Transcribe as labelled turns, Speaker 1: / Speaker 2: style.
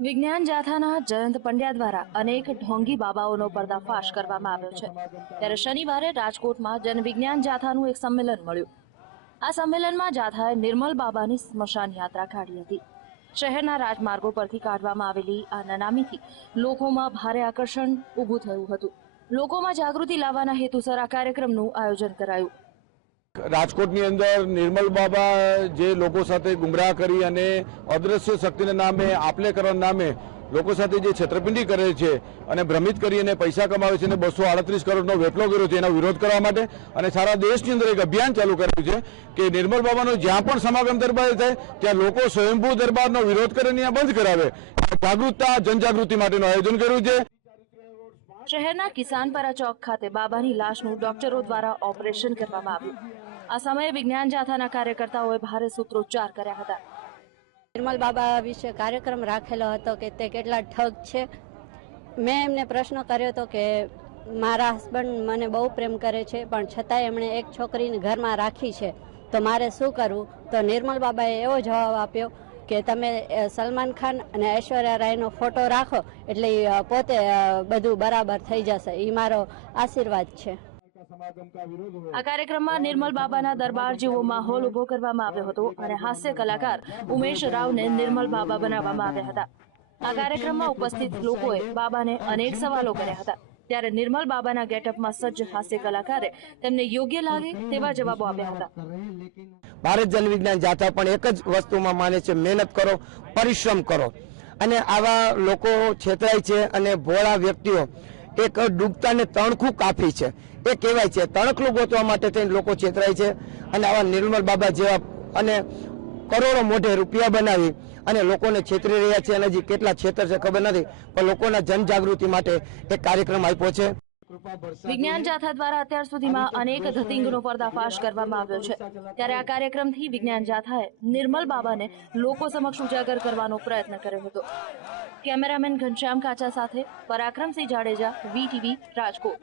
Speaker 1: વિજ્ઞાન જાથાના જયંત પંડ્યા દ્વારા અનેક ઢોંગી બાબાઓનો પર્દાફાશ કરવામાં આવ્યો છે. ત્યારે શનિવારે રાજકોટમાં જનવિજ્ઞાન જાથાનું એક સંમેલન મળ્યું. આ સંમેલનમાં જાથાએ નિર્મલ બાબાની સ્મશાન યાત્રા કાઢી હતી. શહેરના રાજમાર્ગો પરથી કાઢવામાં આવેલી આ નનામીથી લોકોમાં ભારે આકર્ષણ ઊભું થયું હતું. લોકોમાં જાગૃતિ લાવવાના હેતુસર આ કાર્યક્રમનું આયોજન કરાયું.
Speaker 2: રાજકોટની અંદર નિર્મલ બાબા જે લોકો સાથે ગુમરાહ કરી અને અદ્રશ્ય શક્તિના નામે, આપલે કરવાના નામે લોકો સાથે જે છેતરપિંડી કરે છે અને ભ્રમિત કરી અને પૈસા કમાવે છે અને બસો આડત્રીસ કરોડનો વેપલો કર્યો છે એનો વિરોધ કરવા માટે અને સારા દેશની અંદર એક અભિયાન ચાલુ કર્યું છે કે નિર્મલ બાબાનો જ્યાં પણ સમાગમ દરબાર થાય, ત્યાં લોકો સ્વયંભૂ દરબારનો વિરોધ કરીને બંધ કરાવે. જાગૃતતા, જનજાગૃતિ માટેનું આયોજન કર્યું છે.
Speaker 1: શહેરના કિસાનપરા ચોક ખાતે બાબાની લાશનું ડોક્ટરો દ્વારા ઓપરેશન કરવામાં આવ્યું. આ સમયે વિજ્ઞાન જાથાના કાર્યકર્તાઓએ ભારે સૂત્રોચ્ચાર કર્યા હતા.
Speaker 3: નિર્મલ બાબા વિશે કાર્યક્રમ રાખેલો હતો કે તે કેટલા ઠગ છે? મેં એમને પ્રશ્ન કર્યો હતો કે મારા હસબન્ડ મને બહુ પ્રેમ કરે છે, પણ છતાંય એમણે એક છોકરીને ઘરમાં રાખી છે. તો મારે શું કરવું? તો નિર્મલ બાબાએ એવો જવાબ આપ્યો કે તમે સલમાન ખાન અને ઐશ્વર્યા રાયનો ફોટો રાખો એટલે પોતે બધું બરાબર થઈ જશે. એ મારો આશીર્વાદ છે.
Speaker 1: આ કાર્યક્રમમાં નિર્મલ બાબાના દરબાર જેવો માહોલ ઊભો કરવામાં આવ્યો હતો અને હાસ્ય કલાકાર ઉમેશ રાવને નિર્મલ બાબા બનાવવામાં આવ્યા હતા. આ કાર્યક્રમમાં ઉપસ્થિત લોકોએ બાબાને અનેક સવાલો કર્યા હતા. ત્યારે નિર્મલ બાબાના ગેટઅપમાં સજ્જ હાસ્ય કલાકારે તેમને યોગ્ય લાગે તેવા જવાબો આપ્યા હતા.
Speaker 4: ભારત જનવિજ્ઞાન જાથા પણ એક જ વસ્તુમાં માને છે, મહેનત કરો, પરિશ્રમ કરો. અને આવા લોકો છેતરાય છે અને ભોળા વ્યક્તિઓ એક ડૂબતાને તણખું કાફી છે. એ કહેવાય છે, તણખલું ગોતવા માટે થઈને લોકો છેતરાય છે અને આવા નિર્મલ બાબા જેવા અને કરોડો મોઢે રૂપિયા બનાવી અને લોકોને છેતરી રહ્યા છે. અને હજી કેટલા છેતર છે ખબર નથી, પણ લોકોના જનજાગૃતિ માટે એક કાર્યક્રમ આપ્યો છે.
Speaker 1: વિજ્ઞાન જાથા દ્વારા અત્યાર સુધીમાં અનેક ધતિંગનો પર્દાફાશ કરવામાં આવ્યો છે. ત્યારે આ કાર્યક્રમથી વિજ્ઞાન જાથાએ નિર્મલ બાબાને લોકો સમક્ષ ઉજાગર કરવાનો પ્રયત્ન કર્યો હતો. કેમેરામેન ઘનશ્યામ કાચા સાથે પરાક્રમસિંહ જાડેજા વીટીવી રાજકોટ.